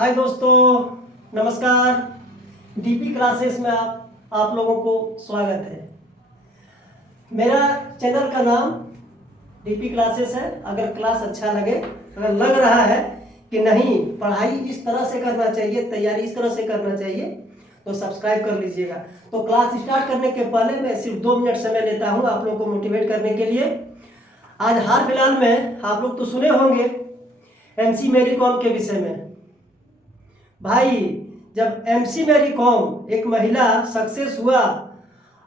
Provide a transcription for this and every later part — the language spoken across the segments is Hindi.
हाय दोस्तों, नमस्कार। डीपी क्लासेस में आप लोगों को स्वागत है। मेरा चैनल का नाम डीपी क्लासेस है। अगर क्लास अच्छा लगे, अगर लग रहा है कि नहीं पढ़ाई इस तरह से करना चाहिए, तैयारी इस तरह से करना चाहिए, तो सब्सक्राइब कर लीजिएगा। तो क्लास स्टार्ट करने के पहले मैं सिर्फ 2 मिनट समय लेता हूँ आप लोगों को मोटिवेट करने के लिए। आज हाल फिलहाल में आप लोग तो सुने होंगे एमसी मैरी कॉम के विषय में। भाई, जब एमसी मैरी कॉम एक महिला सक्सेस हुआ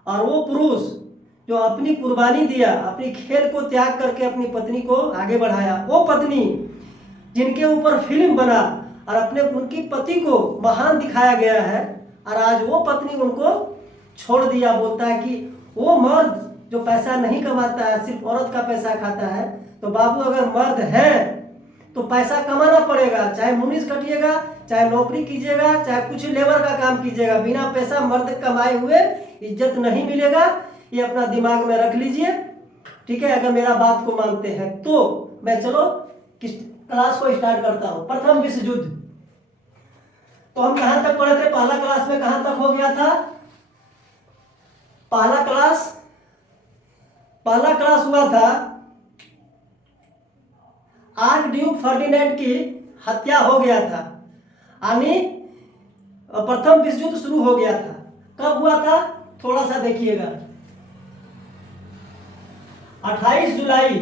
और वो पुरुष जो अपनी कुर्बानी दिया, अपनी खेल को त्याग करके अपनी पत्नी को आगे बढ़ाया, वो पत्नी जिनके ऊपर फिल्म बना और अपने उनकी पति को महान दिखाया गया है, और आज वो पत्नी उनको छोड़ दिया। बोलता है कि वो मर्द जो पैसा नहीं कमाता है, सिर्फ औरत का पैसा खाता है। तो बाबू, अगर मर्द है तो पैसा कमाना पड़ेगा, चाहे मुनीस कटिएगा, चाहे नौकरी कीजिएगा, चाहे कुछ लेबर का काम कीजिएगा, बिना पैसा मर्द कमाए हुए इज्जत नहीं मिलेगा। ये अपना दिमाग में रख लीजिए, ठीक है। अगर मेरा बात को मानते हैं तो मैं चलो क्लास को स्टार्ट करता हूं। प्रथम विश्व युद्ध, तो हम कहां तक पढ़े थे? पहला क्लास में कहां तक हो गया था? पहला क्लास हुआ था आर्कड्यूक फर्डिनेंड की हत्या हो गया था, यानी प्रथम विश्व युद्ध शुरू हो गया था। कब हुआ था? थोड़ा सा देखिएगा, 28 जुलाई।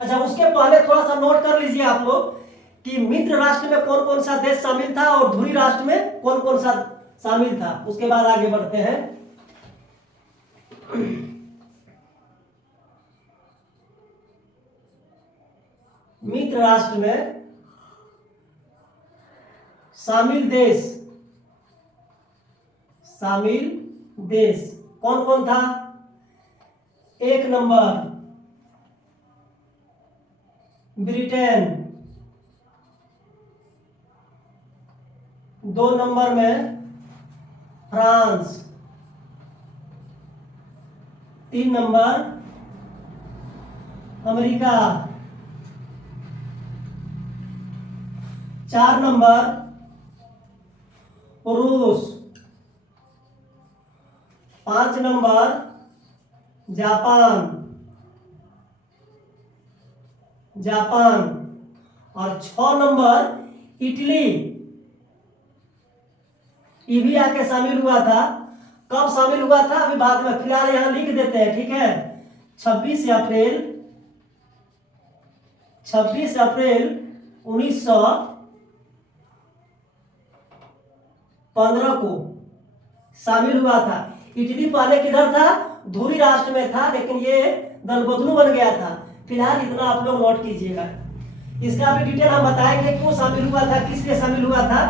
अच्छा, उसके पहले थोड़ा सा नोट कर लीजिए आप लोग कि मित्र राष्ट्र में कौन कौन सा देश शामिल था और धुरी राष्ट्र में कौन कौन सा शामिल था। उसके बाद आगे बढ़ते हैं। मित्र राष्ट्र में शामिल देश कौन कौन था? 1 नंबर ब्रिटेन, 2 नंबर में फ्रांस, 3 नंबर अमेरिका, 4 नंबर रूस, 5 नंबर जापान और 6 नंबर इटली। ये भी आके शामिल हुआ था। कब शामिल हुआ था अभी बाद में, फिलहाल यहां लिख देते हैं, ठीक है। 26 अप्रैल 1915 को शामिल हुआ था। इटली पहले किधर था? धुरी राष्ट्र में था, लेकिन ये दल बदलू बन गया था। फिलहाल इतना आप लोग नोट कीजिएगा। इसका भी डिटेल हम बताएंगे, क्यों शामिल हुआ था, किस लिए शामिल हुआ था।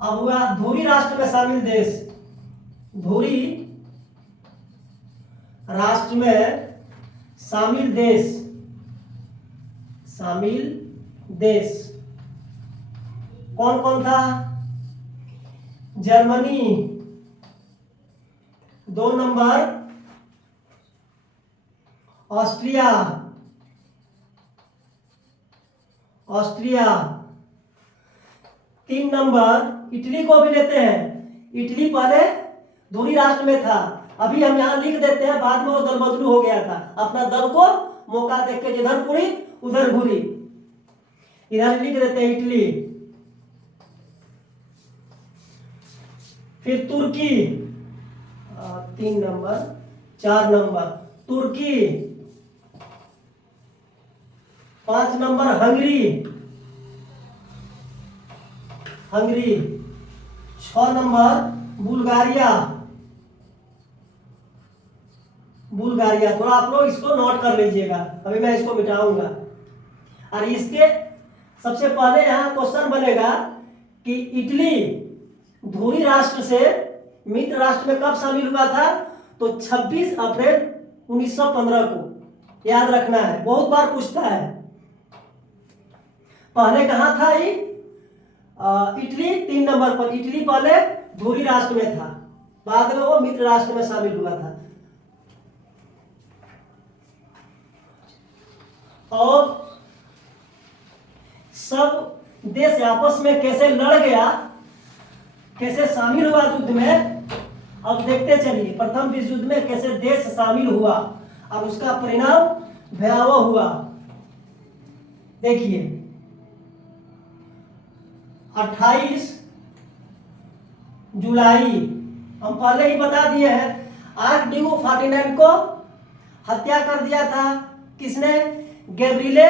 अब हुआ धुरी राष्ट्र में शामिल देश, धुरी राष्ट्र में शामिल देश कौन कौन था? Germany, 2 number Austria, 3 number Italy को भी लेते हैं। इटली पहले धुरी राष्ट्र में था, अभी हम यहां लिख देते हैं, बाद में वो दल बदलू हो गया था। अपना दल को मौका देख के जिधर पूरी उधर घूरी, इधर लिख देते हैं इटली। फिर तुर्की, 3 नंबर, 4 नंबर तुर्की, 5 नंबर हंगरी, 6 नंबर बुल्गारिया। थोड़ा आप लोग इसको नोट कर लीजिएगा, अभी मैं इसको मिटाऊंगा। और इसके सबसे पहले यहां क्वेश्चन बनेगा कि इटली धुरी राष्ट्र से मित्र राष्ट्र में कब शामिल हुआ था? तो 26 अप्रैल 1915 को। याद रखना है, बहुत बार पूछता है। पहले कहां था ये? इटली 3 नंबर पर। इटली पहले धुरी राष्ट्र में था, बाद में वो मित्र राष्ट्र में शामिल हुआ था। और सब देश आपस में कैसे लड़ गया, कैसे शामिल हुआ युद्ध में। अब देखते चलिए प्रथम विश्व युद्ध में कैसे देश शामिल हुआ और उसका परिणाम भयावह हुआ। देखिए 28 जुलाई हम पहले ही बता दिए हैं, आर्कड्यूक फर्डिनेंड को हत्या कर दिया था। किसने? गैब्रिएले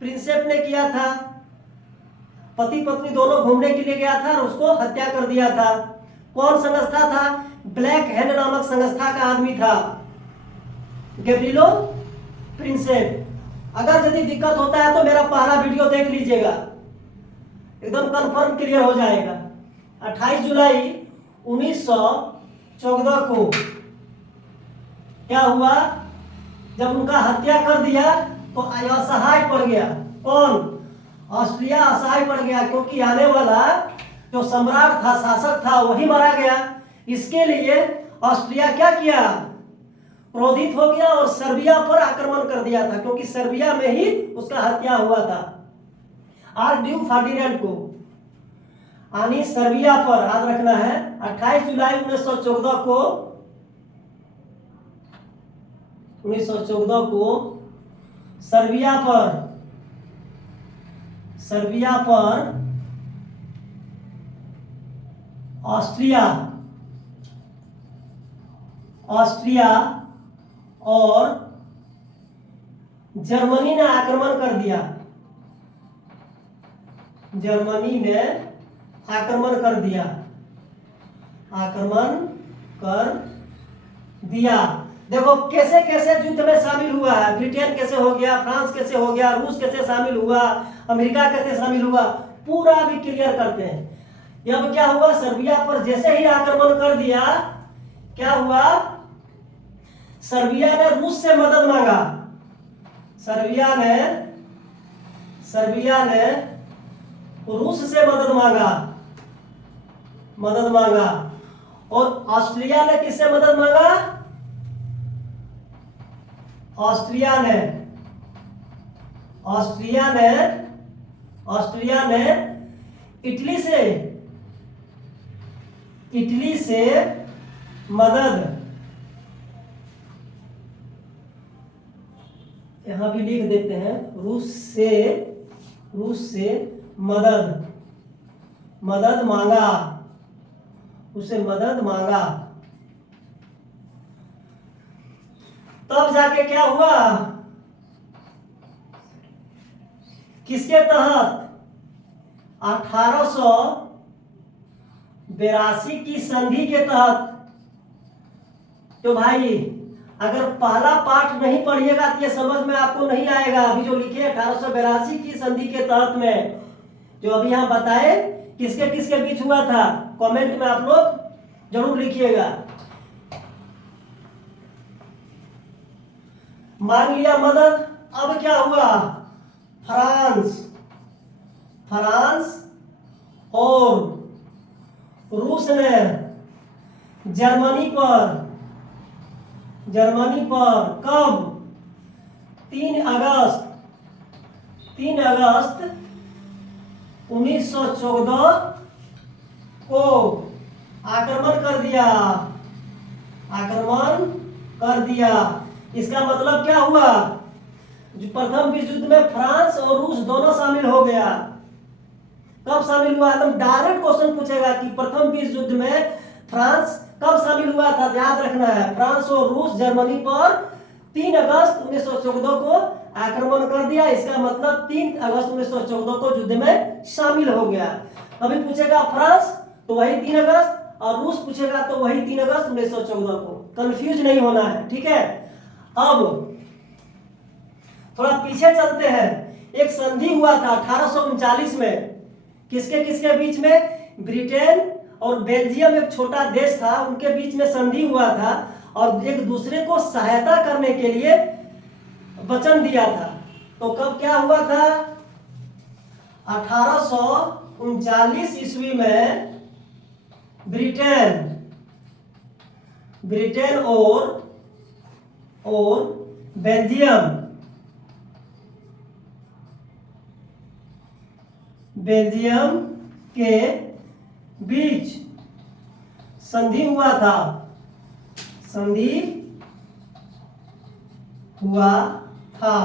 प्रिंसेप ने किया था। पति पत्नी दोनों घूमने के लिए गया था और उसको हत्या कर दिया था। कौन संस्था था? ब्लैक हैंड नामक संस्था का आदमी था गैब्रिएलो प्रिंसेप। अगर यदि दिक्कत होता है तो मेरा पहला वीडियो देख लीजिएगा, एकदम कंफर्म क्लियर हो जाएगा। 28 जुलाई 1914 को क्या हुआ? जब उनका हत्या कर दिया तो असहाय पड़ गया। कौन? ऑस्ट्रिया असहाय पड़ गया, क्योंकि आने वाला जो सम्राट था, शासक था, वही मारा गया। इसके लिए ऑस्ट्रिया क्या किया? क्रोधित हो गया और सर्बिया पर आक्रमण कर दिया था, क्योंकि सर्बिया में ही उसका हत्या हुआ था। आर्कड्यूक फर्डिनेंड को यानी सर्बिया पर, याद रखना है। 28 जुलाई 1914 को सर्बिया पर ऑस्ट्रिया और जर्मनी ने आक्रमण कर दिया। जर्मनी ने आक्रमण कर दिया। देखो कैसे कैसे युद्ध में शामिल हुआ है। ब्रिटेन कैसे हो गया, फ्रांस कैसे हो गया, रूस कैसे शामिल हुआ, अमेरिका कैसे शामिल हुआ, पूरा भी क्लियर करते हैं। अब क्या हुआ? सर्बिया पर जैसे ही आक्रमण कर दिया, क्या हुआ? सर्बिया ने रूस से मदद मांगा। सर्बिया ने रूस से मदद मांगा। और ऑस्ट्रिया ने किससे मदद मांगा? ऑस्ट्रिया ने इटली से मदद, यहां भी लिख देते हैं, रूस से मदद मांगा, उसे मदद मांगा। तब जाके क्या हुआ? किसके तहत? 1882 की संधि के तहत। तो भाई अगर पहला पार्ट नहीं पढ़िएगा तो ये समझ में आपको नहीं आएगा। अभी जो लिखे 1882 की संधि के तहत में, जो अभी यहाँ बताए, किसके किसके बीच हुआ था, कमेंट में आप लोग जरूर लिखिएगा। मांग लिया मदद। अब क्या हुआ? फ्रांस और रूस ने जर्मनी पर कब? 3 अगस्त 1914 को आक्रमण कर दिया। इसका मतलब क्या हुआ? जो प्रथम विश्व युद्ध में फ्रांस और रूस दोनों शामिल हो गया। कब शामिल हुआ? एकदम डायरेक्ट क्वेश्चन पूछेगा कि प्रथम विश्व युद्ध में फ्रांस कब शामिल हुआ था। याद रखना है, फ्रांस और रूस जर्मनी पर 3 अगस्त 1914 को आक्रमण कर दिया। इसका मतलब 3 अगस्त 1914 को युद्ध में शामिल हो गया। अभी पूछेगा फ्रांस तो वही 3 अगस्त, और रूस पूछेगा तो वही 3 अगस्त 1914 को। कंफ्यूज नहीं होना है, ठीक है। अब थोड़ा पीछे चलते हैं। एक संधि हुआ था 1839 में, किसके किसके बीच में? ब्रिटेन और बेल्जियम, एक छोटा देश था, उनके बीच में संधि हुआ था और एक दूसरे को सहायता करने के लिए वचन दिया था। तो कब क्या हुआ था? 1839 ईस्वी में ब्रिटेन और बेल्जियम बेल्जियम के बीच संधि हुआ था, संधि हुआ था।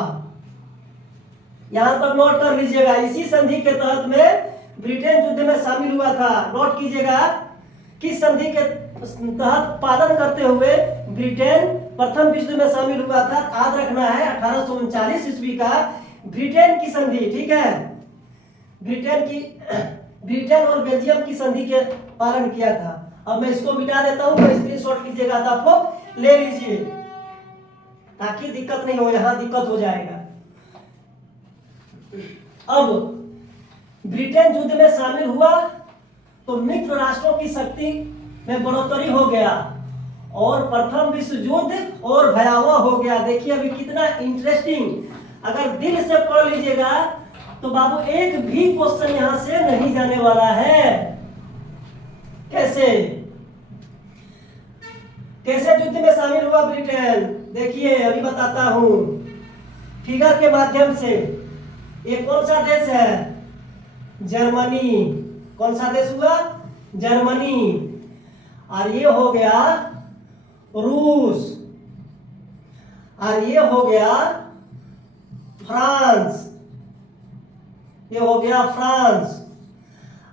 यहां तक नोट कर लीजिएगा। इसी संधि के तहत में ब्रिटेन युद्ध में शामिल हुआ था। नोट कीजिएगा, किस संधि के तहत पालन करते हुए ब्रिटेन प्रथम विश्व में शामिल हुआ था। याद रखना है 1839 ईस्वी का ब्रिटेन की संधि, ठीक है। ब्रिटेन और बेल्जियम की संधि के पालन किया था। अब मैं इसको मिटा देता हूं, तो स्क्रीनशॉट कीजिएगा, तो आपको ले लीजिए ताकि दिक्कत नहीं हो, यहां दिक्कत हो जाएगा। अब ब्रिटेन युद्ध में शामिल हुआ तो मित्र राष्ट्रों की शक्ति में बढ़ोतरी हो गया और प्रथम विश्व युद्ध और भयावह हो गया। देखिए अभी कितना इंटरेस्टिंग। अगर दिल से पढ़ लीजिएगा तो बाबू एक भी क्वेश्चन यहां से नहीं जाने वाला है। कैसे कैसे युद्ध में शामिल हुआ ब्रिटेन, देखिए अभी बताता हूं फिगर के माध्यम से। ये कौन सा देश है? जर्मनी। कौन सा देश हुआ? जर्मनी। और ये हो गया रूस, और ये हो गया फ्रांस, ये हो गया फ्रांस।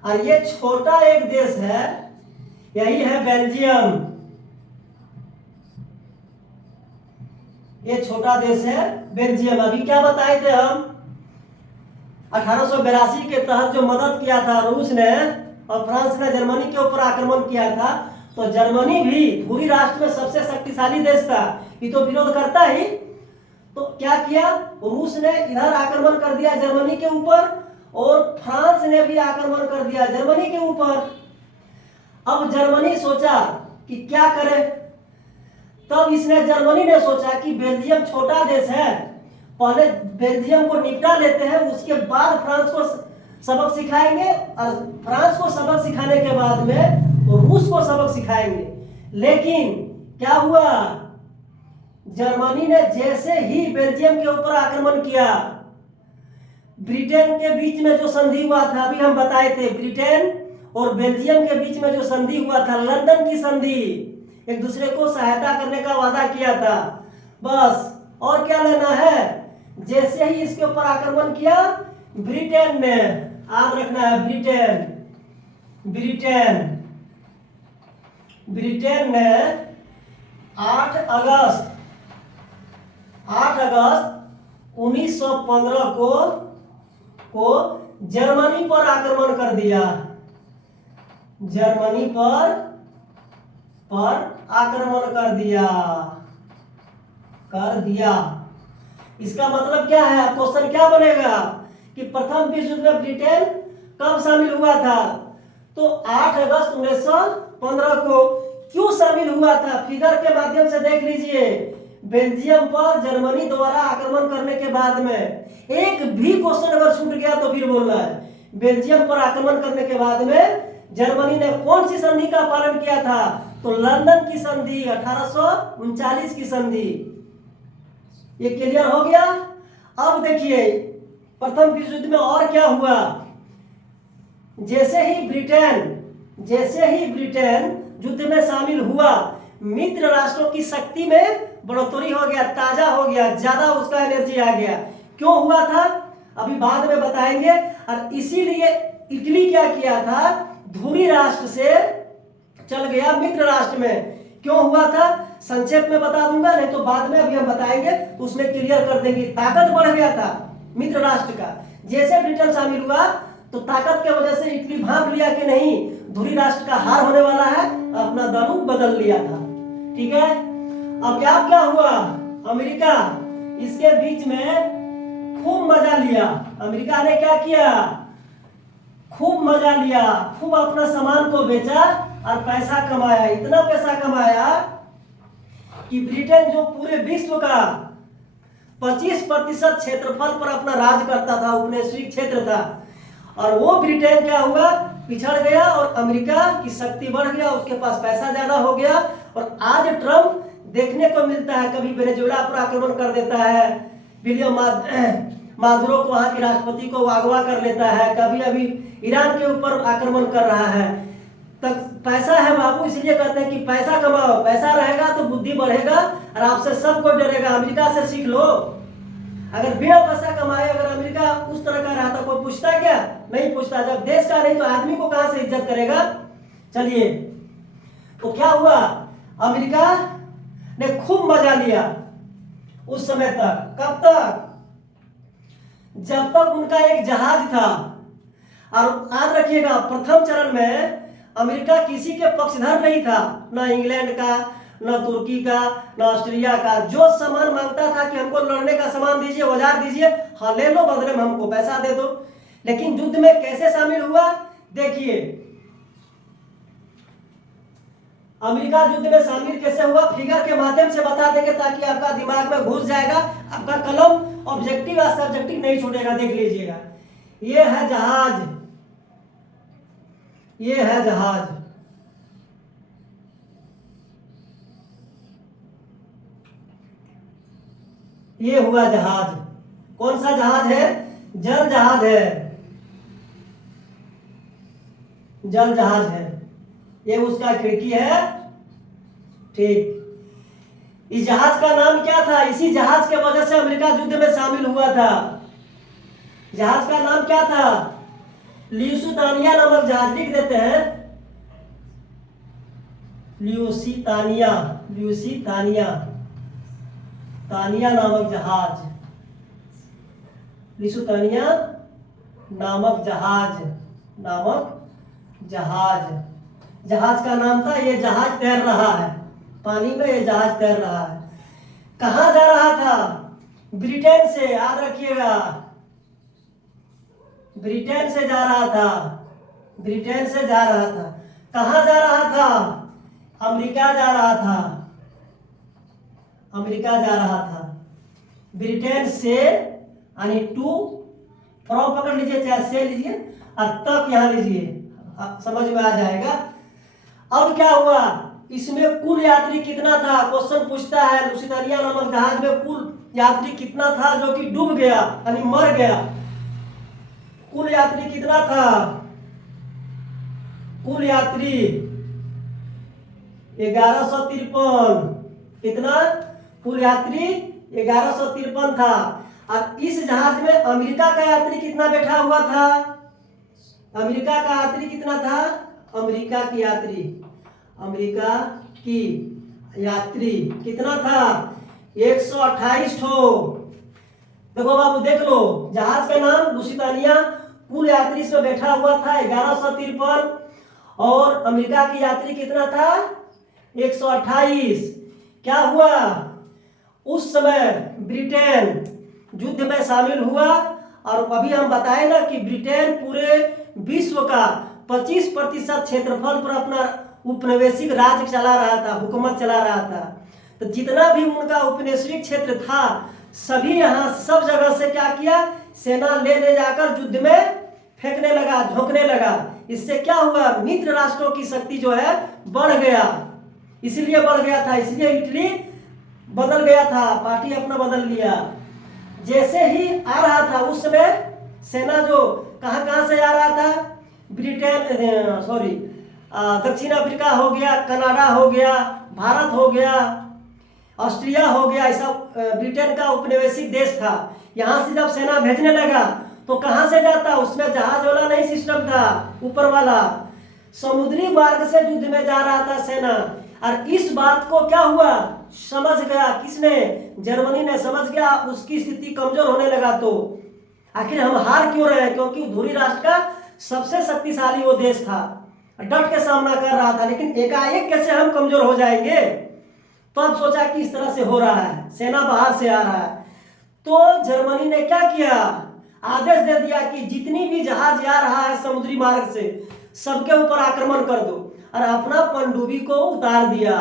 और ये छोटा एक देश है, यही है बेल्जियम। ये छोटा देश है बेल्जियम। अभी क्या बताए थे हम? 1882 के तहत जो मदद किया था रूस ने और फ्रांस ने जर्मनी के ऊपर आक्रमण किया था, तो जर्मनी भी पूरी राष्ट्र में सबसे शक्तिशाली देश था, ये तो विरोध करता ही। तो क्या किया, रूस ने इधर आक्रमण कर दिया जर्मनी के ऊपर और फ्रांस ने भी आक्रमण कर दिया जर्मनी के ऊपर। अब जर्मनी सोचा कि क्या करे, तब इसने जर्मनी ने सोचा कि बेल्जियम छोटा देश है, पहले बेल्जियम को निपटा लेते हैं, उसके बाद फ्रांस को सबक सिखाएंगे और फ्रांस को सबक सिखाने के बाद में रूस को सबक सिखाएंगे। लेकिन क्या हुआ, जर्मनी ने जैसे ही बेल्जियम के ऊपर आक्रमण किया, ब्रिटेन के बीच में जो संधि हुआ था, अभी हम बताए थे ब्रिटेन और बेल्जियम के बीच में जो संधि हुआ था, लंदन की संधि, एक दूसरे को सहायता करने का वादा किया था, बस और क्या लेना है। जैसे ही इसके ऊपर आक्रमण किया ब्रिटेन ने, याद रखना है ब्रिटेन ने 8 अगस्त 1915 को जर्मनी पर आक्रमण कर दिया, जर्मनी पर आक्रमण कर दिया। इसका मतलब क्या है, क्वेश्चन क्या बनेगा कि प्रथम विश्व युद्ध में ब्रिटेन कब शामिल हुआ था? तो 8 अगस्त 1915 को। क्यों शामिल हुआ था? फिगर के माध्यम से देख लीजिए। बेल्जियम पर जर्मनी द्वारा आक्रमण करने के बाद में एक भी क्वेश्चन अगर छूट गया तो फिर बोलना है। बेल्जियम पर आक्रमण करने के बाद में जर्मनी ने कौन सी संधि का पालन किया था? तो लंदन की संधि, 1839 की संधि। ये क्लियर हो गया। अब देखिए प्रथम विश्व युद्ध में और क्या हुआ। जैसे ही ब्रिटेन युद्ध में शामिल हुआ, मित्र राष्ट्रों की शक्ति में बढ़ोतरी हो गया, ताजा हो गया, ज्यादा उसका एनर्जी आ गया। क्यों हुआ था अभी बाद में बताएंगे। और इसीलिए इटली क्या किया था, धुरी राष्ट्र से चल गया मित्र राष्ट्र में। क्यों हुआ था संक्षेप में बता दूंगा, नहीं तो बाद में अभी हम बताएंगे तो उसमें क्लियर कर देंगे। ताकत बढ़ गया था मित्र राष्ट्र का। जैसे ब्रिटेन शामिल हुआ तो ताकत के वजह से इटली भाग लिया कि नहीं, धुरी राष्ट्र का हार होने वाला है, अपना दारू बदल लिया था। ठीक है। अब क्या हुआ, अमेरिका इसके बीच में खूब मजा लिया। अमेरिका ने क्या किया, खूब मजा लिया, खूब अपना सामान को बेचा और पैसा कमाया। इतना पैसा कमाया कि ब्रिटेन जो पूरे विश्व का 25% क्षेत्रफल पर अपना राज करता था, उपनिवेशिक क्षेत्र था, और वो ब्रिटेन क्या हुआ, पिछड़ गया और अमेरिका की शक्ति बढ़ गया, उसके पास पैसा ज्यादा हो गया। और आज ट्रम्प देखने को मिलता है, कभी वेनेजुएला पर आक्रमण कर देता है, मादुरो को, वहाँ के राष्ट्रपति को अगवा कर लेता है, कभी अभी ईरान के ऊपर आक्रमण कर रहा है। तक पैसा है बाबू, इसलिए कहते हैं कि पैसा कमाओ, पैसा रहेगा तो बुद्धि बढ़ेगा और आपसे सब कोई डरेगा। अमेरिका से सीख लो। अगर बिना पैसा कमाए अगर अमेरिका उस तरह का रहा तो कोई पूछता क्या? नहीं पूछता। जब देश का नहीं तो आदमी को कहां से इज्जत करेगा? चलिए, तो क्या हुआ, अमेरिका ने खूब मजा लिया उस समय तक। कब तक? जब तक उनका एक जहाज था। और याद रखिएगा, प्रथम चरण में अमेरिका किसी के पक्षधर नहीं था, ना इंग्लैंड का, ना तुर्की का, ना ऑस्ट्रेलिया का। जो सामान मांगता था कि हमको लड़ने का सामान दीजिए, औजार दीजिए, हाँ ले लो, बदले में हमको पैसा दे दो। लेकिन युद्ध में कैसे शामिल हुआ? देखिए, अमेरिका युद्ध में शामिल कैसे हुआ, फिगर के माध्यम से बता देंगे ताकि आपका दिमाग में घुस जाएगा, आपका कलम ऑब्जेक्टिव और सब्जेक्टिव नहीं छूटेगा। देख लीजिएगा, ये है जहाज, ये है जहाज, ये हुआ जहाज। कौन सा जहाज है? जल जहाज है, जल जहाज है। ये उसका खिड़की है, ठीक। इस जहाज का नाम क्या था? इसी जहाज के वजह से अमेरिका युद्ध में शामिल हुआ था। जहाज का नाम क्या था? ल्यूसितानिया नामक जहाज। लिख देते हैं, ल्यूसितानिया, ल्यूसितानिया, तानिया नामक जहाज, ल्यूसितानिया नामक जहाज, नामक जहाज। जहाज का नाम था, ये जहाज तैर रहा है पानी में, ये जहाज तैर रहा है। कहां जा रहा था? ब्रिटेन से, याद रखिएगा, ब्रिटेन से जा रहा था, ब्रिटेन से जा रहा था। कहां जा रहा था? अमेरिका जा रहा था, अमेरिका जा रहा था। ब्रिटेन से, यानी टू, फ्रॉम पकड़ लीजिए, चाहे से लीजिए और तक यहां लीजिए, समझ में आ जाएगा। अब क्या हुआ, इसमें कुल यात्री कितना था? क्वेश्चन पूछता है, लुसितानिया नामक जहाज में कुल यात्री कितना था जो कि डूब गया, यानी मर गया? कुल यात्री कितना था? कुल यात्री 1153। कितना? कुल यात्री 1153 था। और इस जहाज में अमेरिका का यात्री कितना बैठा हुआ था? अमेरिका का यात्री कितना था? अमेरिका की यात्री, अमेरिका की यात्री कितना था? 128 ठो। देखो बाबू, देख लो, जहाज का नाम लुसितानिया, कुल यात्री इसमें बैठा हुआ था 1153, और अमेरिका की यात्री कितना था? 128। क्या हुआ, उस समय ब्रिटेन युद्ध में शामिल हुआ। और अभी हम बताए ना कि ब्रिटेन पूरे विश्व का 25% क्षेत्रफल पर अपना उपनिवेशिक राज्य चला रहा था, हुकूमत चला रहा था। तो जितना भी उनका उपनिवेशिक क्षेत्र था, सभी यहाँ सब जगह से क्या किया, सेना ले ले जाकर युद्ध में फेंकने लगा, झोंकने लगा। इससे क्या हुआ, मित्र राष्ट्रों की शक्ति जो है बढ़ गया। इसलिए बढ़ गया था, इसलिए इटली बदल गया था, पार्टी अपना बदल लिया। जैसे ही आ रहा था उस समय सेना जो कहां से आ रहा था, ब्रिटेन, सॉरी, दक्षिण अफ्रीका हो गया, कनाडा हो गया, भारत हो गया, ऑस्ट्रिया हो गया, ऐसा ब्रिटेन का उपनिवेशिक देश था। यहाँ से जब सेना भेजने लगा तो कहाँ से जाता, उसमें जहाज वाला नहीं सिस्टम था, ऊपर वाला समुद्री मार्ग से युद्ध में जा रहा था सेना। और इस बात को क्या हुआ, समझ गया, किसने, जर्मनी ने समझ गया, उसकी स्थिति कमजोर होने लगा। तो आखिर हम हार क्यों रहे, क्योंकि धुरी राष्ट्र का सबसे शक्तिशाली वो देश था, डट के सामना कर रहा था, लेकिन एकाएक कैसे हम कमजोर हो जाएंगे। तो अब सोचा कि इस तरह से हो रहा है, सेना बाहर से आ रहा है। तो जर्मनी ने क्या किया, आदेश दे दिया कि जितनी भी जहाज आ रहा है समुद्री मार्ग से, सबके ऊपर आक्रमण कर दो, और अपना पनडुब्बी को उतार दिया।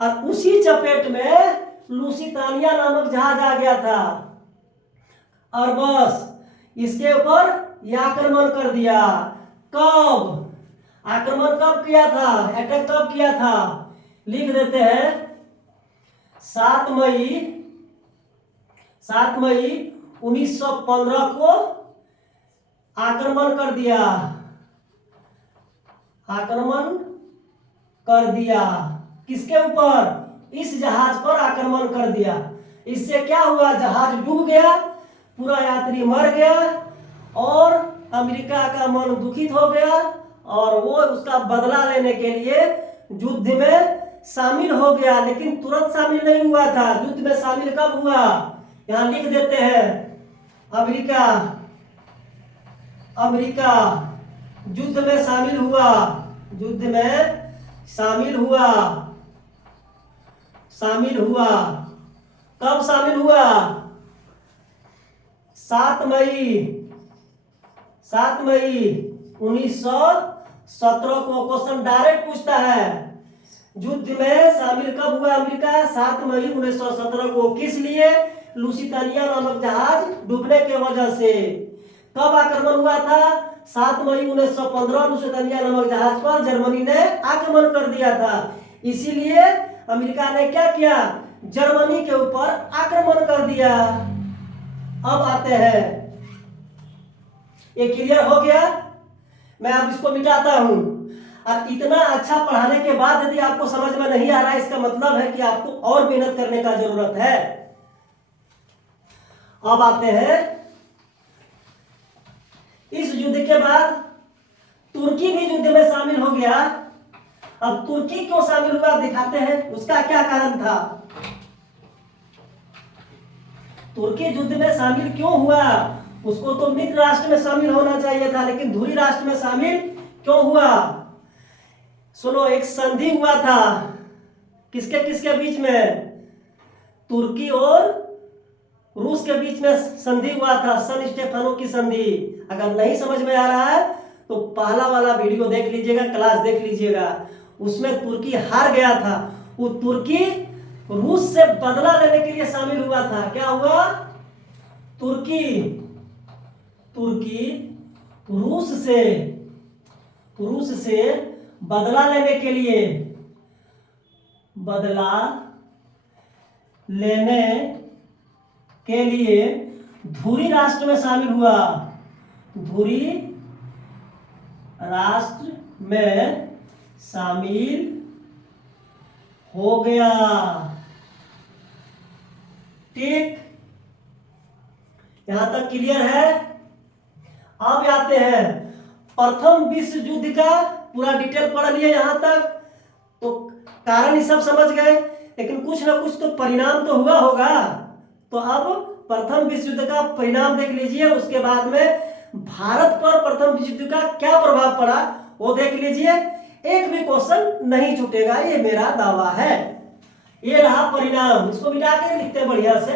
और उसी चपेट में लुसितानिया नामक जहाज आ गया था, और बस इसके ऊपर यह आक्रमण कर दिया। कब आक्रमण कब किया था, अटैक कब किया था, लिख देते हैं 7 मई 1915 को आक्रमण कर दिया, आक्रमण कर दिया। किसके ऊपर? इस जहाज पर आक्रमण कर दिया। इससे क्या हुआ? जहाज डूब गया, पूरा यात्री मर गया और अमेरिका का मन दुखित हो गया और वो उसका बदला लेने के लिए युद्ध में शामिल हो गया। लेकिन तुरंत शामिल नहीं हुआ था। युद्ध में शामिल कब हुआ? यहां लिख देते हैं, अमेरिका, अमेरिका युद्ध में शामिल हुआ, युद्ध में शामिल हुआ, शामिल हुआ। कब शामिल हुआ? 7 मई 1917 को। क्वेश्चन डायरेक्ट पूछता है, युद्ध में शामिल कब हुआ अमेरिका? 7 मई 1917 को। किस लिए? लुसितानिया नामक जहाज डूबने के वजह से। कब आक्रमण हुआ था? 7 मई 1915 लुसितानिया नामक जहाज पर जर्मनी ने आक्रमण कर दिया था। इसीलिए अमेरिका ने क्या किया? जर्मनी के ऊपर आक्रमण कर दिया। अब आते हैं, ये क्लियर हो गया? मैं अब इसको मिटाता हूं। और इतना अच्छा पढ़ाने के बाद यदि आपको समझ में नहीं आ रहा है, इसका मतलब है कि आपको और मेहनत करने का जरूरत है। अब आते हैं, इस युद्ध के बाद तुर्की भी युद्ध में शामिल हो गया। अब तुर्की क्यों शामिल हुआ दिखाते हैं, उसका क्या कारण था? तुर्की युद्ध में शामिल क्यों हुआ? उसको तो मित्र राष्ट्र में शामिल होना चाहिए था, लेकिन धुरी राष्ट्र में शामिल क्यों हुआ? सुनो, एक संधि हुआ था, किसके किसके बीच में? तुर्की और रूस के बीच में संधि हुआ था, सन स्टेफानो की संधि। अगर नहीं समझ में आ रहा है तो पहला वाला वीडियो देख लीजिएगा, क्लास देख लीजिएगा। उसमें तुर्की हार गया था। वो तुर्की रूस से बदला लेने के लिए शामिल हुआ था। क्या हुआ? तुर्की रूस से बदला लेने के लिए, बदला लेने के लिए धुरी राष्ट्र में शामिल हुआ, धुरी राष्ट्र में शामिल हो गया। ठीक, यहां तक क्लियर है? अब आते हैं, प्रथम विश्व युद्ध का पूरा डिटेल पढ़ लिए यहां तक, तो कारण ही सब समझ गए, लेकिन कुछ ना कुछ तो परिणाम तो हुआ होगा। तो अब प्रथम विश्व युद्ध का परिणाम देख लीजिए, उसके बाद में भारत पर प्रथम विश्व युद्ध का क्या प्रभाव पड़ा वो देख लीजिए। एक भी क्वेश्चन नहीं छूटेगा, ये मेरा दावा है। ये रहा परिणाम, इसको मिटा के लिखते हैं बढ़िया से।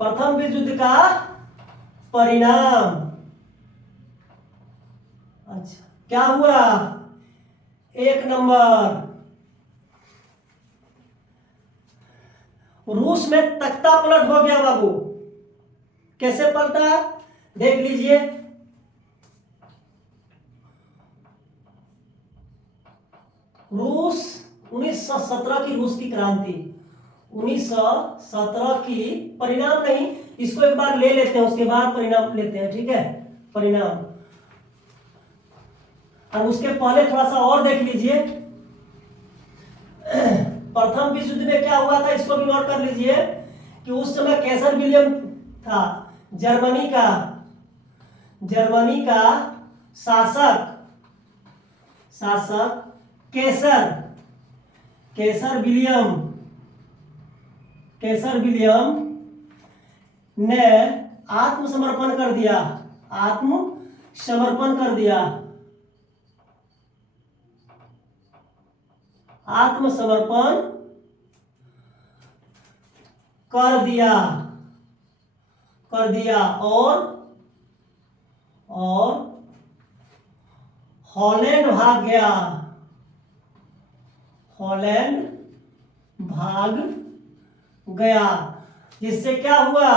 प्रथम विश्व युद्ध का परिणाम। अच्छा, क्या हुआ? 1 नंबर, रूस में तख्ता पलट हो गया बाबू। कैसे पलटा देख लीजिए। रूस 1917 की रूस की क्रांति, 1917 की परिणाम नहीं, इसको एक बार ले लेते हैं, उसके बाद परिणाम लेते हैं। ठीक है, परिणाम। और उसके पहले थोड़ा सा और देख लीजिए, प्रथम विश्व युद्ध में क्या हुआ था, इसको भी नोट कर लीजिए कि उस समय कैसर विलियम था, जर्मनी का शासक केसर विलियम ने आत्मसमर्पण कर दिया और हॉलैंड भाग गया। जिससे क्या हुआ?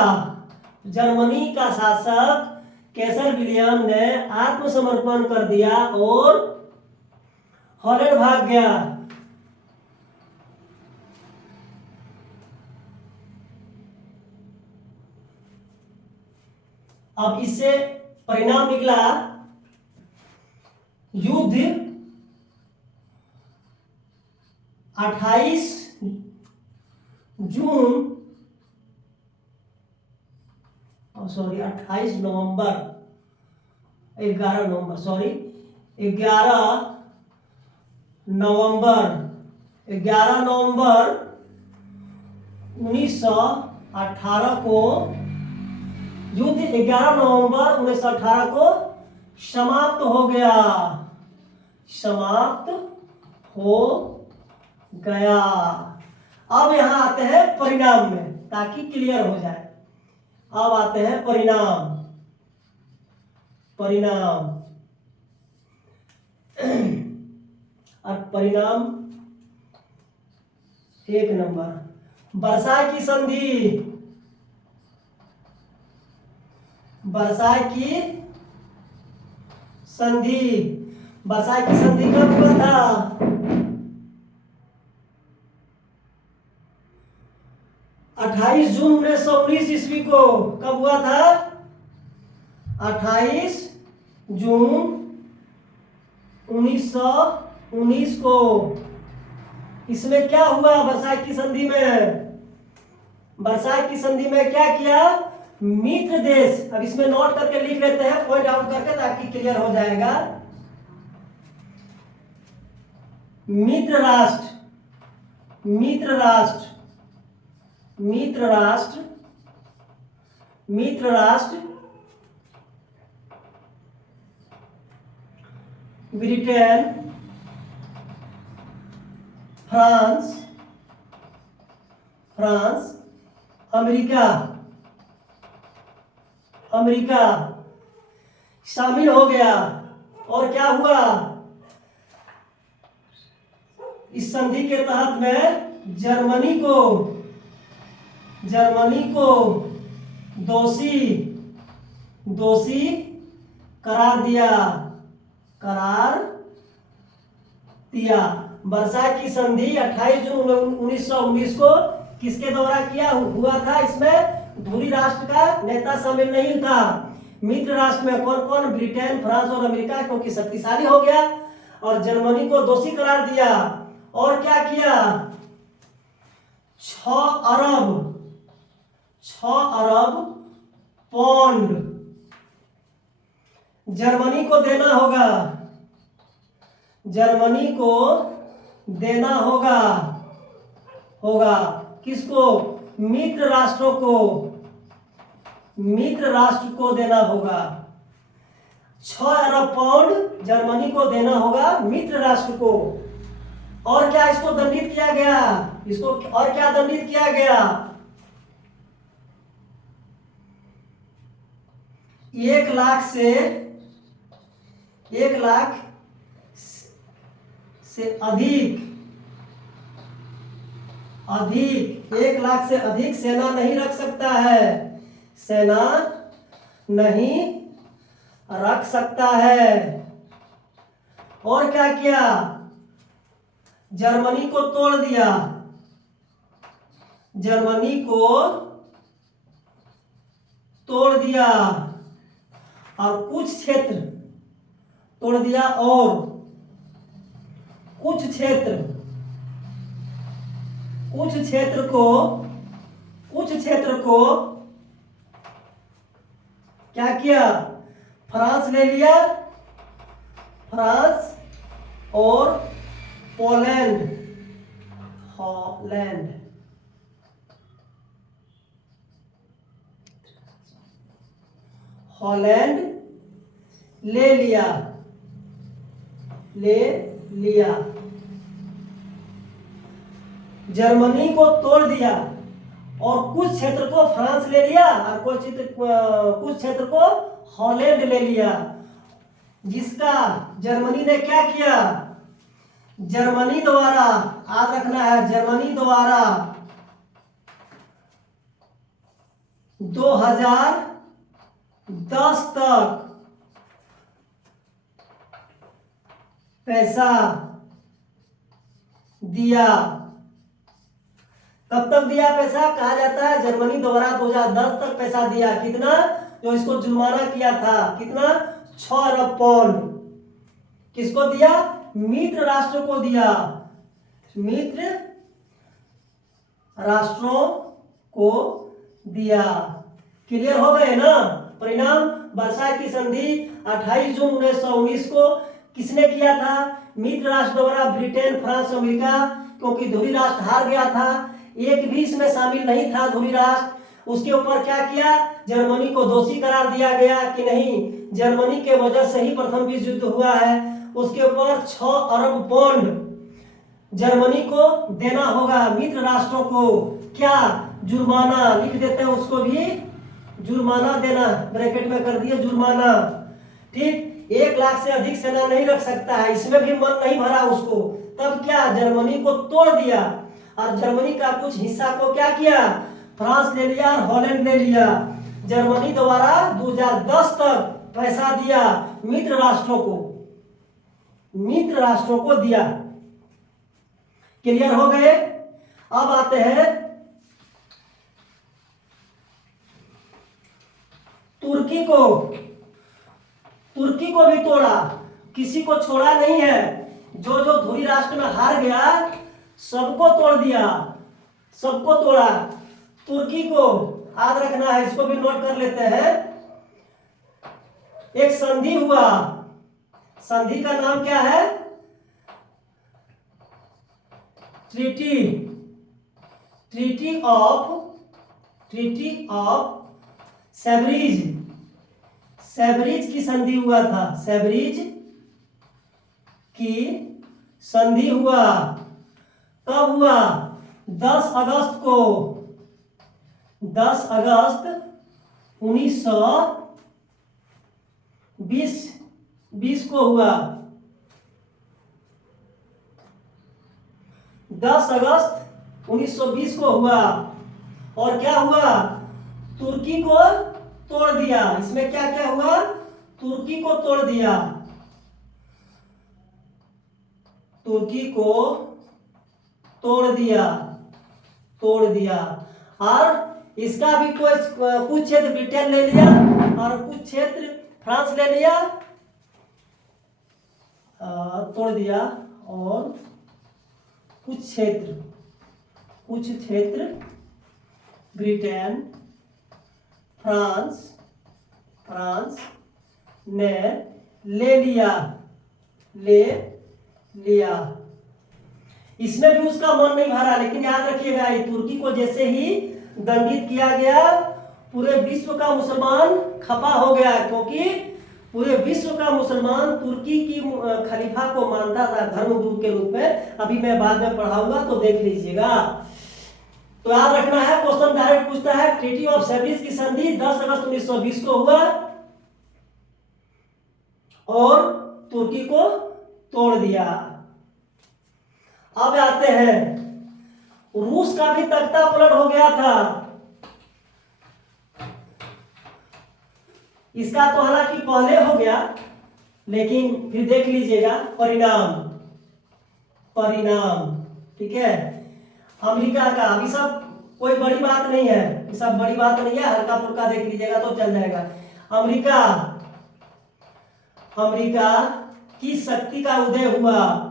जर्मनी का शासक केसर विलियम ने आत्मसमर्पण कर दिया और हॉलैंड भाग गया। अब इससे परिणाम निकला युद्ध 28 जून 28 नवंबर 11 नवंबर 11 नवंबर 1918 को युद्ध 11 नवंबर 1918 को समाप्त हो गया, समाप्त हो गया। अब यहां आते हैं परिणाम में ताकि क्लियर हो जाए। अब आते हैं परिणाम। परिणाम और परिणाम 1 नंबर वर्साई की संधि। वर्साई की संधि, वर्साई की संधि कब हुआ था? 28 जून 1919 ईस्वी को। कब हुआ था? 28 जून 1919 को। इसमें क्या हुआ वर्साई की संधि में? वर्साई की संधि में क्या किया? मित्र देश, अब इसमें नोट करके लिख लेते हैं पॉइंट आउट करके ताकि क्लियर हो जाएगा। मित्र राष्ट्र, मित्र राष्ट्र, मित्र राष्ट्र, मित्र राष्ट्र Britain, France, France, America, America शामिल हो गया। और क्या हुआ? इस संधि के तहत में जर्मनी को दोषी करार दिया, करार दिया। वर्साई की संधि 28 जून 1919 को किसके द्वारा किया हुआ था? इसमें धुरी राष्ट्र का नेता शामिल नहीं था। मित्र राष्ट्र में कौन कौन? ब्रिटेन, फ्रांस और अमेरिका, क्योंकि शक्तिशाली हो गया और जर्मनी को दोषी करार दिया। और क्या किया? 6 अरब पौंड जर्मनी को देना होगा, जर्मनी को देना होगा। किसको? मित्र राष्ट्रों को, मित्र राष्ट्र को देना होगा। 6 अरब पाउंड जर्मनी को देना होगा, मित्र राष्ट्र को। और क्या इसको दंडित किया गया? इसको और क्या दंडित किया गया? 1 लाख से 1 लाख से अधिक 1 लाख से अधिक सेना नहीं रख सकता है, सेना नहीं रख सकता है। और क्या किया? जर्मनी को तोड़ दिया, जर्मनी को तोड़ दिया और कुछ क्षेत्र तोड़ दिया और कुछ क्षेत्र को क्या किया? फ्रांस ले लिया, फ्रांस और पोलैंड, हॉलैंड ले लिया, जर्मनी को तोड़ दिया और कुछ क्षेत्र को फ्रांस ले लिया और कुछ क्षेत्र को हॉलैंड ले लिया। जिसका जर्मनी ने क्या किया? जर्मनी द्वारा, याद रखना है, जर्मनी द्वारा 2010 तक पैसा दिया। कब तक दिया पैसा? कहा जाता है जर्मनी द्वारा 2010 तक पैसा दिया। कितना? जो इसको जुर्माना किया था, कितना, 6 अरब पाउंड। किसको दिया? मित्र राष्ट्र को दिया, मित्र राष्ट्रों को दिया। क्लियर हो गए ना? परिणाम, वर्साई की संधि 28 जून 1919 को किसने किया था? मित्र राष्ट्र द्वारा ब्रिटेन, फ्रांस, अमेरिका, क्योंकि धुरी राष्ट्र हार गया था, एक भी इसमें शामिल नहीं था धुरी राष्ट्र। उसके ऊपर क्या किया? जर्मनी को दोषी करार दिया गया कि नहीं, जर्मनी के वजह से ही प्रथम विश्व युद्ध हुआ है। उसके ऊपर 6 अरब पाउंड जर्मनी को देना होगा, मित्र राष्ट्रों को। क्या? जुर्माना, लिख देते हैं उसको भी, जुर्माना देना, ब्रैकेट में कर दिए जुर्माना। ठीक, 1 लाख से अधिक सेना नहीं रख सकता है, इसमें भी मन नहीं भरा उसको। तब क्या? जर्मनी को तोड़ दिया, और जर्मनी का कुछ हिस्सा को क्या किया? फ्रांस ले लिया और हॉलैंड ले लिया। जर्मनी द्वारा 2010 तक पैसा दिया मित्र राष्ट्रों को, मित्र राष्ट्रों को दिया। क्लियर हो गए? अब आते हैं तुर्की को। तुर्की को भी तोड़ा, किसी को छोड़ा नहीं है। जो जो धुरी राष्ट्र में हार गया सबको तोड़ दिया, सबको तोड़ा। तुर्की को याद रखना है, इसको भी नोट कर लेते हैं। एक संधि हुआ, संधि का नाम क्या है? Treaty, treaty of savouries, savouries की संधि हुआ था, सेवरीज की संधि हुआ। कब हुआ? 10 अगस्त को, 10 अगस्त 1920 को हुआ। 10 अगस्त 1920 को हुआ। और क्या हुआ? तुर्की को तोड़ दिया। इसमें क्या क्या हुआ? तुर्की को तोड़ दिया, तुर्की को तोड़ दिया, तोड़ दिया। और इसका भी कुछ क्षेत्र ब्रिटेन ले लिया और कुछ क्षेत्र फ्रांस ले लिया, तोड़ दिया। और कुछ क्षेत्र ब्रिटेन, फ्रांस ने ले लिया, ले लिया। इसमें भी उसका मन नहीं भरा, लेकिन याद रखिएगा तुर्की को जैसे ही दंडित किया गया, पूरे विश्व का मुसलमान खपा हो गया, क्योंकि पूरे विश्व का मुसलमान तुर्की की खलीफा को मानता था धर्मगुरु के रूप में। अभी मैं बाद में पढ़ाऊंगा तो देख लीजिएगा। तो याद रखना है, क्वेश्चन डायरेक्ट पूछता है। ट्रीटी ऑफ सेवरीज की संधि 10 अगस्त 1920 को हुआ और तुर्की को तोड़ दिया। अब आते हैं, रूस का भी तख्ता पलट हो गया था। इसका तो हालांकि पहले हो गया, लेकिन फिर देख लीजिएगा परिणाम, परिणाम। ठीक है, अमेरिका का, अभी सब कोई बड़ी बात नहीं है, ये सब बड़ी बात नहीं है, हल्का फुल्का देख लीजिएगा तो चल जाएगा। अमेरिका, अमेरिका की शक्ति का उदय हुआ,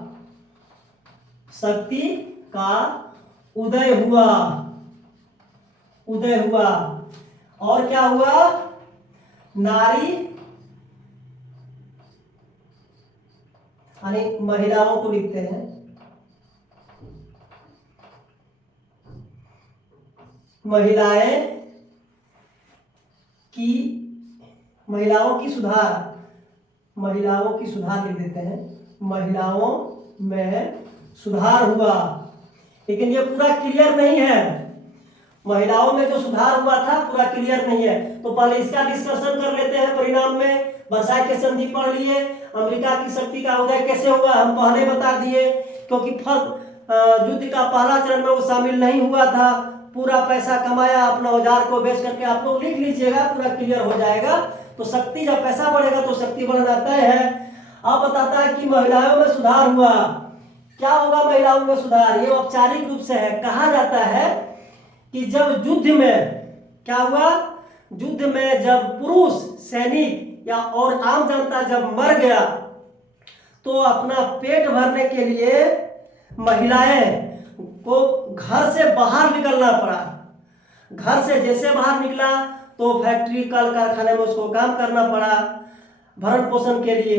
शक्ति का उदय हुआ, उदय हुआ। और क्या हुआ? नारी यानी महिलाओं को लिखते हैं, महिलाओं की सुधार, महिलाओं की सुधार लिख देते हैं, महिलाओं में सुधार हुआ। लेकिन ये पूरा क्लियर नहीं है, महिलाओं में जो सुधार हुआ था पूरा क्लियर नहीं है। तो पहले इसका डिस्कशन कर लेते हैं। परिणाम में वर्साई की संधि पढ़ लिए, अमेरिका की शक्ति का उदय कैसे हुआ हम पहले बता दिए, क्योंकि युद्ध का पहला चरण में वो शामिल नहीं हुआ था। पूरा पैसा कमाया अपना औजार को बेच करके, आप लोग लिख लीजिएगा, पूरा क्लियर हो जाएगा। तो शक्ति, जब पैसा बढ़ेगा तो शक्ति बढ़ जाता है। अब बताता है कि महिलाओं में सुधार हुआ। क्या होगा महिलाओं में सुधार? ये औपचारिक रूप से है, कहा जाता है कि जब युद्ध में क्या हुआ, युद्ध में जब पुरुष सैनिक या और आम जनता जब मर गया तो अपना पेट भरने के लिए महिलाएं को घर से बाहर निकलना पड़ा। घर से जैसे बाहर निकला तो फैक्ट्री कल कारखाने में उसको काम करना पड़ा भरण पोषण के लिए।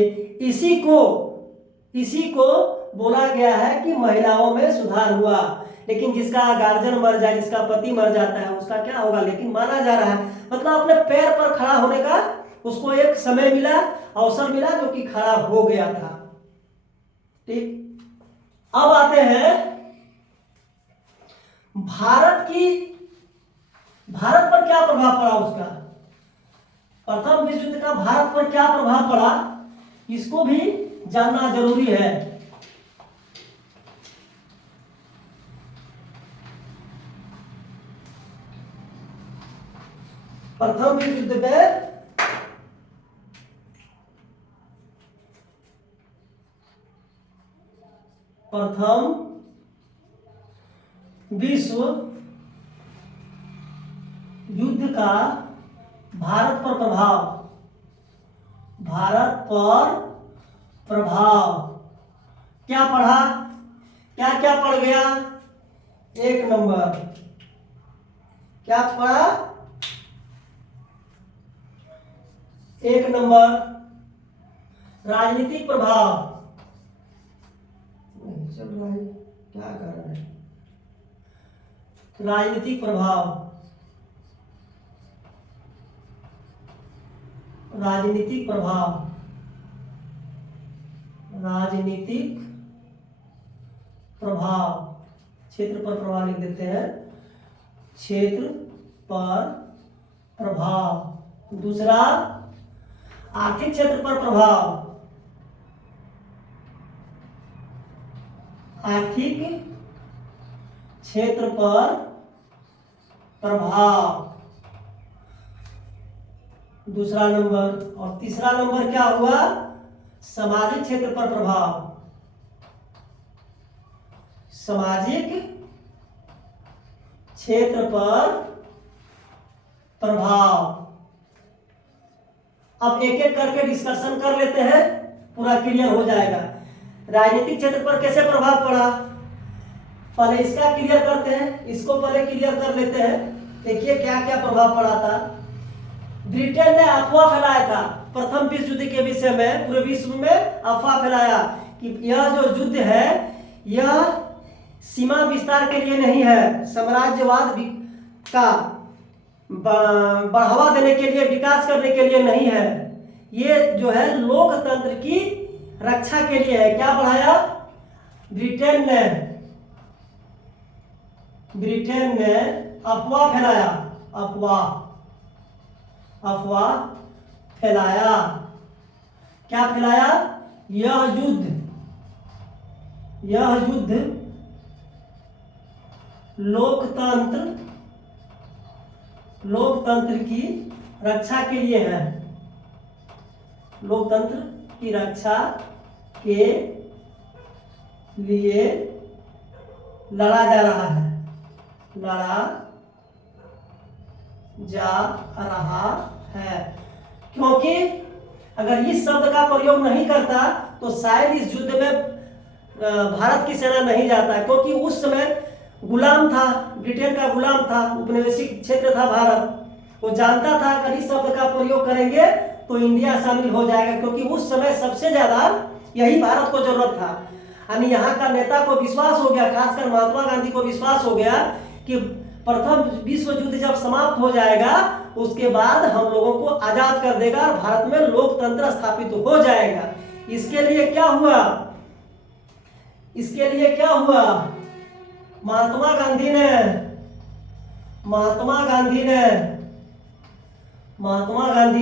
इसी को बोला गया है कि महिलाओं में सुधार हुआ। लेकिन जिसका गार्जियन मर जाए, जिसका पति मर जाता है, उसका क्या होगा? लेकिन माना जा रहा है, मतलब अपने पैर पर खड़ा होने का उसको एक समय मिला, अवसर मिला, जो कि खड़ा हो गया था। ठीक, अब आते हैं भारत पर क्या प्रभाव पड़ा उसका। प्रथम विश्व युद्ध का भारत पर क्या प्रभाव पड़ा, इसको भी जानना जरूरी है। प्रथम विश्व युद्ध में प्रथम विश्व युद्ध का भारत पर प्रभाव क्या पढ़ा, क्या क्या पड़ गया? एक नंबर क्या पढ़ा? एक नंबर राजनीतिक प्रभाव। चल रहा है, क्या कारण है? राजनीतिक प्रभाव, राजनीतिक प्रभाव, क्षेत्र पर प्रभाव लिख देते हैं, क्षेत्र पर प्रभाव। दूसरा आर्थिक क्षेत्र पर प्रभाव, आर्थिक क्षेत्र पर प्रभाव, दूसरा नंबर। और तीसरा नंबर क्या हुआ? सामाजिक क्षेत्र पर प्रभाव, सामाजिक क्षेत्र पर प्रभाव। अब एक एक करके डिस्कशन कर लेते हैं, पूरा क्लियर हो जाएगा। राजनीतिक क्षेत्र पर कैसे प्रभाव पड़ा, पहले इसका क्लियर करते हैं, इसको पहले क्लियर कर लेते हैं। देखिए क्या क्या प्रभाव पड़ा था। ब्रिटेन ने अफवाह फैलाया था प्रथम विश्व युद्ध के विषय में, पूरे विश्व में अफवाह फैलाया कि यह जो युद्ध है यह सीमा विस्तार के लिए नहीं है, साम्राज्यवाद का बढ़ावा देने के लिए, विकास करने के लिए नहीं है, ये जो है लोकतंत्र की रक्षा के लिए है। क्या बढ़ाया? ब्रिटेन ने अफवाह फैलाया, अफवाह फैलाया। क्या फैलाया? यह युद्ध लोकतंत्र की रक्षा के लिए है, लोकतंत्र की रक्षा के लिए लड़ा जा रहा है, क्योंकि अगर इस शब्द का प्रयोग नहीं करता तो शायद इस युद्ध में भारत की सेना नहीं जाता, क्योंकि उस समय गुलाम था, ब्रिटेन का गुलाम था, उपनिवेशिक क्षेत्र था भारत। वो जानता था अगर इस शब्द का प्रयोग करेंगे तो इंडिया शामिल हो जाएगा, क्योंकि उस समय सबसे ज्यादा यही भारत को जरूरत था। यानी यहाँ का नेता को विश्वास हो गया, खासकर महात्मा गांधी को विश्वास हो गया कि प्रथम विश्व युद्ध जब समाप्त हो जाएगा उसके बाद हम लोगों को आजाद कर देगा और भारत में लोकतंत्र स्थापित हो जाएगा। इसके लिए क्या हुआ? महात्मा गांधी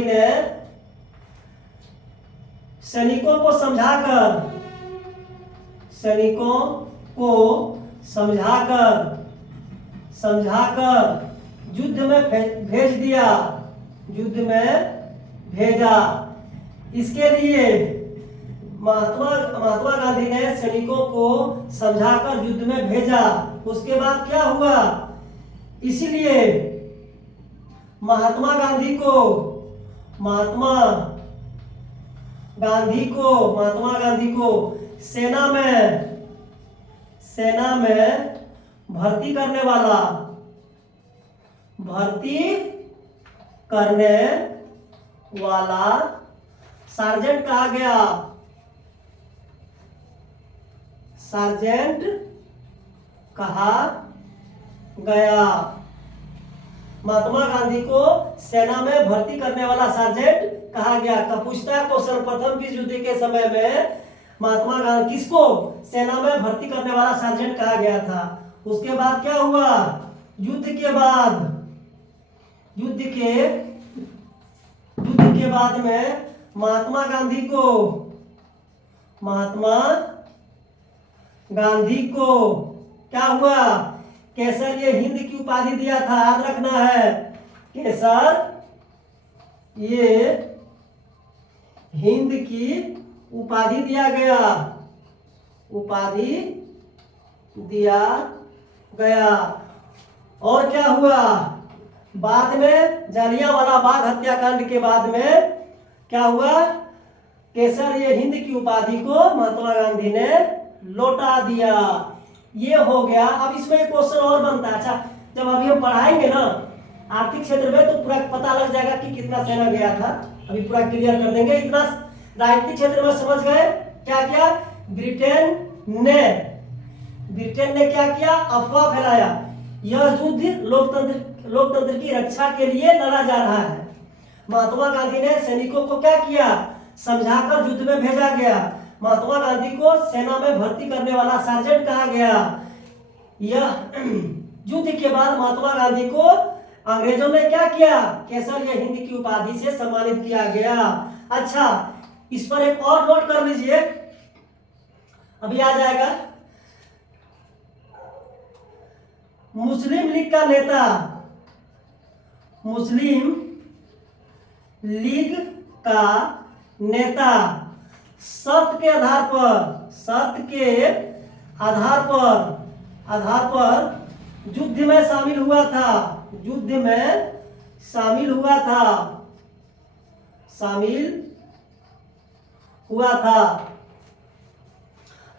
ने सैनिकों को समझाकर युद्ध में भेजा। इसके लिए महात्मा गांधी ने सैनिकों को समझाकर युद्ध में भेजा। उसके बाद क्या हुआ? इसीलिए महात्मा गांधी को महात्मा गांधी को सेना में भर्ती करने वाला सार्जेंट कहा गया। महात्मा गांधी को सेना में भर्ती करने वाला सार्जेंट कहा गया। कब पूछता है क्वेश्चन, प्रथम विश्व युद्ध के समय में महात्मा गांधी किसको सेना में भर्ती करने वाला सार्जेंट कहा गया था। उसके बाद क्या हुआ, युद्ध के बाद में महात्मा गांधी को क्या हुआ, केसर ये हिंद की उपाधि दिया था, याद रखना है। केसर ये हिंद की उपाधि दिया गया। और क्या हुआ, बाद में जलियांवाला बाग हत्याकांड के बाद में क्या हुआ, केसर ये हिंद की उपाधि को महात्मा गांधी ने लौटा दिया। ये हो गया। अब इसमें एक क्वेश्चन और बनता है। अच्छा, जब अभी हम पढ़ाएंगे ना आर्थिक क्षेत्र में तो पूरा पता लग जाएगा कि कितना सेना गया था। अभी पूरा क्लियर कर देंगे। इतना राजनीतिक क्षेत्र में समझ गए। क्या क्या, ब्रिटेन ने क्या किया, अफवाह फैलाया यह युद्ध लोकतंत्र की रक्षा के लिए लड़ा जा रहा है। महात्मा गांधी ने सैनिकों को क्या किया, समझाकर युद्ध में भेजा गया। महात्मा गांधी को सेना में भर्ती करने वाला सार्जेंट कहा गया। यह युद्ध के बाद महात्मा गांधी को अंग्रेजों ने क्या किया, केसर या हिंद की उपाधि से सम्मानित किया गया। अच्छा, इस पर एक और नोट कर लीजिए, अभी आ जाएगा। मुस्लिम लीग का नेता शर्त के आधार पर युद्ध में शामिल हुआ था।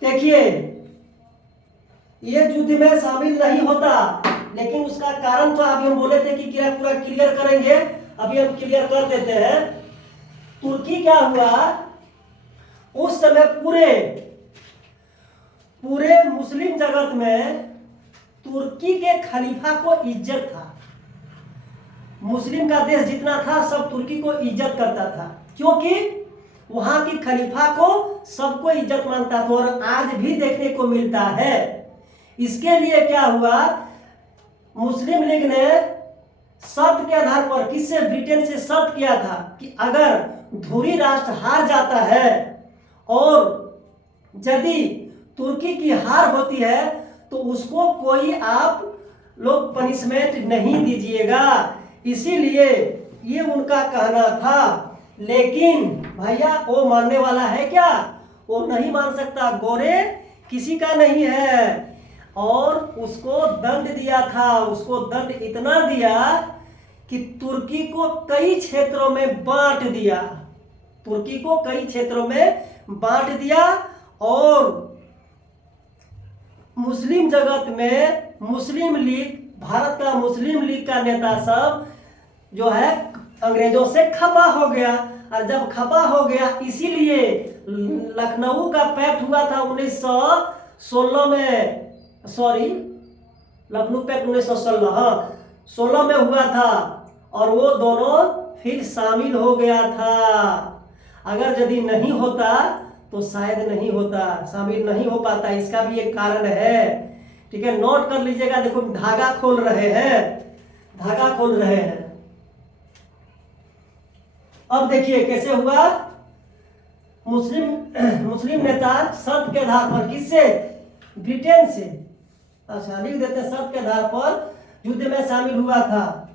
देखिए, ये युद्ध में शामिल नहीं होता, लेकिन उसका कारण तो अभी हम बोले थे कि क्या पूरा क्लियर करेंगे। अभी हम क्लियर कर देते हैं। तुर्की क्या हुआ, उस समय पूरे मुस्लिम जगत में तुर्की के खलीफा को इज्जत था। मुस्लिम का देश जितना था सब तुर्की को इज्जत करता था, क्योंकि वहां की खलीफा को सबको इज्जत मानता था। और आज भी देखने को मिलता है। इसके लिए क्या हुआ, मुस्लिम लीग ने शर्त के आधार पर किससे, ब्रिटेन से शर्त किया था कि अगर धुरी राष्ट्र हार जाता है और यदि तुर्की की हार होती है तो उसको कोई आप लोग पनिशमेंट नहीं दीजिएगा। इसीलिए ये उनका कहना था। लेकिन भैया वो मानने वाला है क्या, वो नहीं मान सकता। गोरे किसी का नहीं है। और उसको दंड दिया था। उसको दंड इतना दिया कि तुर्की को कई क्षेत्रों में बांट दिया। और मुस्लिम जगत में मुस्लिम लीग, भारत का मुस्लिम लीग का नेता सब जो है अंग्रेजों से खफा हो गया। और जब खफा हो गया, इसीलिए लखनऊ का पैक्ट हुआ था 1916 में, लखनऊ पैक्ट 1916, हाँ 16 में हुआ था। और वो दोनों फिर शामिल हो गया था। अगर यदि नहीं होता तो शायद नहीं होता, शामिल नहीं हो पाता। इसका भी एक कारण है। ठीक है, नोट कर लीजिएगा। देखो, धागा खोल रहे हैं। अब देखिए कैसे हुआ। मुस्लिम नेता शर्त के आधार पर, किससे, ब्रिटेन से, अच्छा लिख देते, शर्त के आधार पर युद्ध में शामिल हुआ था।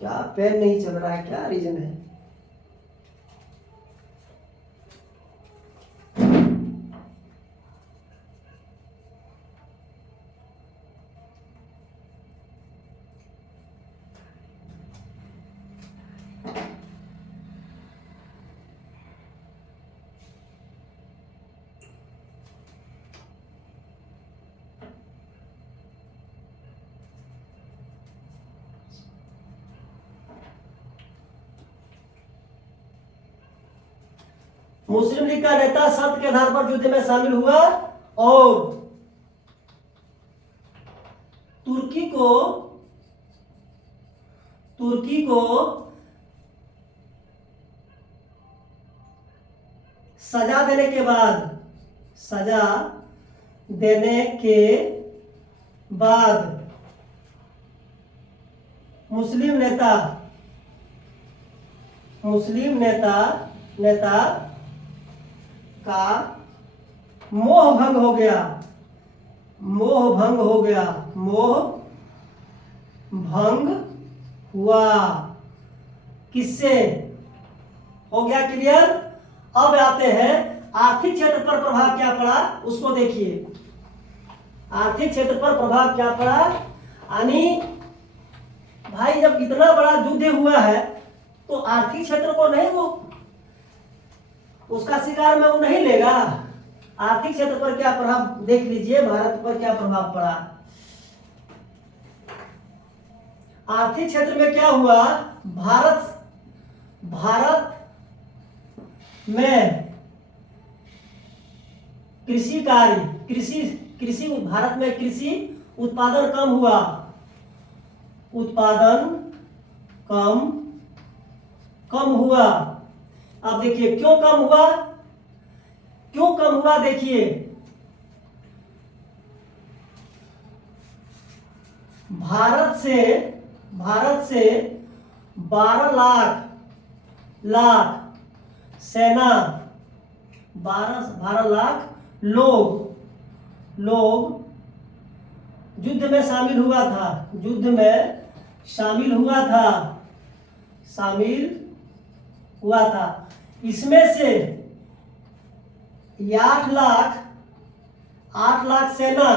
क्या पेन नहीं चल रहा है, क्या रीजन है। मुस्लिम लीग का नेता शर्त के आधार पर युद्ध में शामिल हुआ और तुर्की को सजा देने के बाद मुस्लिम नेता का मोह भंग हुआ। किससे हो गया क्लियर? अब आते हैं आर्थिक क्षेत्र पर प्रभाव क्या पड़ा उसको देखिए। आर्थिक क्षेत्र पर प्रभाव क्या पड़ा, यानी भाई जब इतना बड़ा युद्ध हुआ है तो आर्थिक क्षेत्र को नहीं, वो उसका शिकार में वो नहीं लेगा। आर्थिक क्षेत्र पर क्या प्रभाव देख लीजिए, भारत पर क्या प्रभाव पड़ा। आर्थिक क्षेत्र में क्या हुआ, भारत में भारत में कृषि उत्पादन कम हुआ। कम हुआ। अब देखिए क्यों कम हुआ, देखिए भारत से 12 लाख सेना, 12 लाख लोग युद्ध में शामिल हुआ था। इसमें से 8 लाख सेना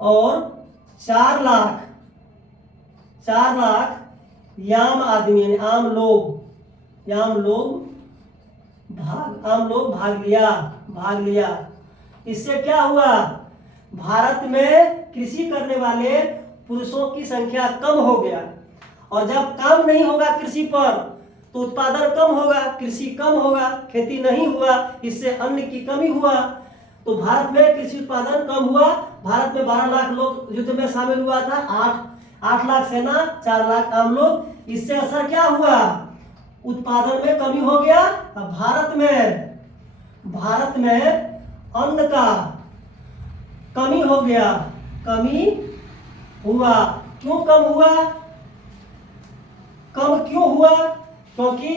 और 4 लाख याम आदमी यानी आम लोग भाग लिया। इससे क्या हुआ, भारत में कृषि करने वाले पुरुषों की संख्या कम हो गया। और जब काम नहीं होगा कृषि पर तो उत्पादन कम होगा, कृषि कम होगा, खेती नहीं हुआ, इससे अन्न की कमी हुआ। तो भारत में कृषि उत्पादन कम हुआ। भारत में 12 लाख लोग युद्ध में शामिल हुआ था, 8 लाख सेना, 4 लाख आम लोग। इससे असर क्या हुआ, उत्पादन में कमी हो गया। अब भारत में अन्न का कमी हो गया, कमी हुआ। क्यों कम हुआ, कम क्यों हुआ, क्योंकि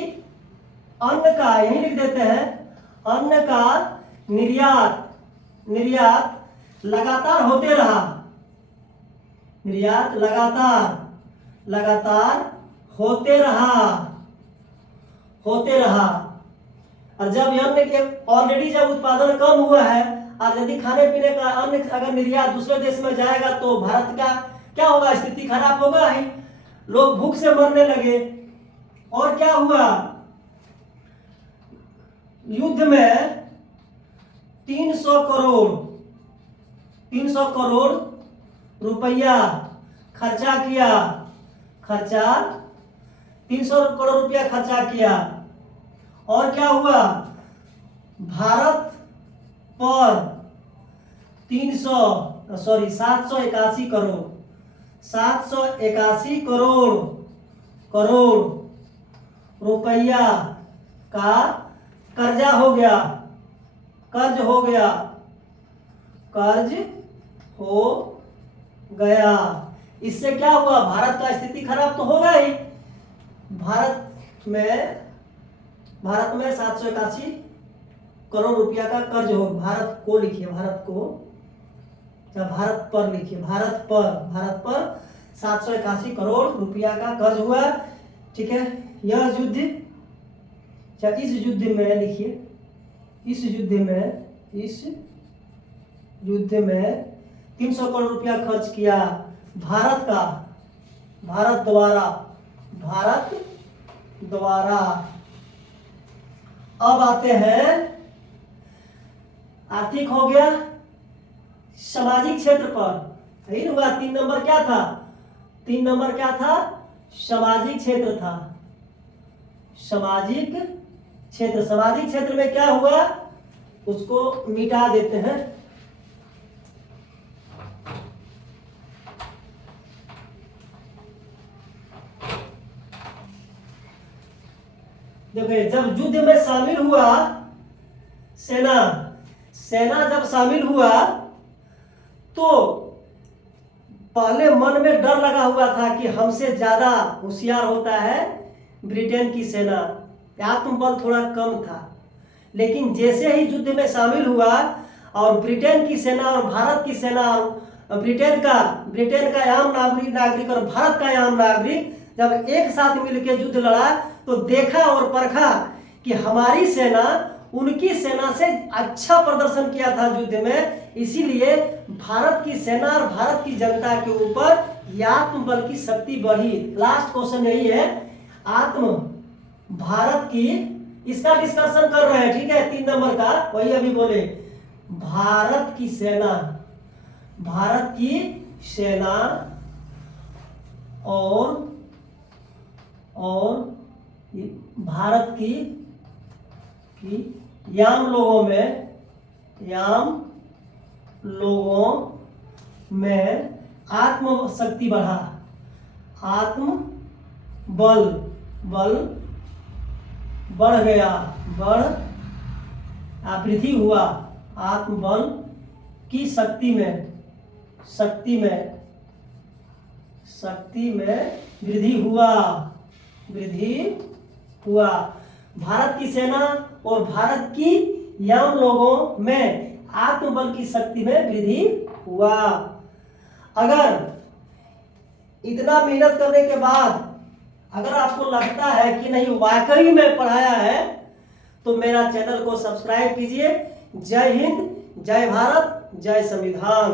अन्न का, यही लिख देते हैं, अन्न का निर्यात लगातार होते रहा। निर्यात लगातार होते रहा। और जब अन्न के ऑलरेडी जब उत्पादन कम हुआ है और यदि खाने पीने का अन्न अगर निर्यात दूसरे देश में जाएगा तो भारत का क्या होगा, स्थिति खराब होगा ही, लोग भूख से मरने लगे। और क्या हुआ, युद्ध में 300 करोड़ रुपया खर्चा किया। 300 करोड़ रुपया खर्चा किया। और क्या हुआ, भारत पर 781 करोड़ रुपया का कर्ज हो गया। इससे क्या हुआ, भारत का स्थिति खराब तो होगा ही। भारत में 781 करोड़ रुपया का कर्ज हो, भारत को लिखिए, भारत पर लिखिए, भारत पर 781 करोड़ रुपया का कर्ज हुआ। ठीक है, यह युद्ध, इस युद्ध में लिखिए, इस युद्ध में 300 करोड़ रुपया खर्च किया भारत द्वारा। अब आते हैं, आर्थिक हो गया, सामाजिक क्षेत्र पर यही हुआ। 3 नंबर क्या था, सामाजिक क्षेत्र था। सामाजिक क्षेत्र, सामाजिक क्षेत्र में क्या हुआ उसको मिटा देते हैं। देखिए जब युद्ध में शामिल हुआ सेना, सेना जब शामिल हुआ तो पहले मन में डर लगा हुआ था कि हमसे ज्यादा होशियार होता है ब्रिटेन की सेना, आत्मबल थोड़ा कम था। लेकिन जैसे ही युद्ध में शामिल हुआ और ब्रिटेन की सेना और भारत की सेना और ब्रिटेन का आम नागरिक और भारत का आम नागरिक जब एक साथ मिलकर युद्ध लड़ा तो देखा और परखा कि हमारी सेना उनकी सेना से अच्छा प्रदर्शन किया था युद्ध में। इसीलिए भारत की सेना और भारत की जनता के ऊपर आत्मबल की शक्ति बढ़ी। लास्ट क्वेश्चन यही है, भारत की, इसका डिस्कशन कर रहे हैं, ठीक है, 3 नंबर का वही अभी बोले। भारत की सेना और भारत की याम लोगों में आत्मशक्ति बढ़ा, आत्मबल बढ़ गया, वृद्धि हुआ, आत्मबल की शक्ति में वृद्धि हुआ। भारत की सेना और भारत की याम लोगों में आत्मबल की शक्ति में वृद्धि हुआ। अगर इतना मेहनत करने के बाद अगर आपको लगता है कि नहीं वाकई में पढ़ाया है तो मेरा चैनल को सब्सक्राइब कीजिए। जय हिंद, जय भारत, जय संविधान।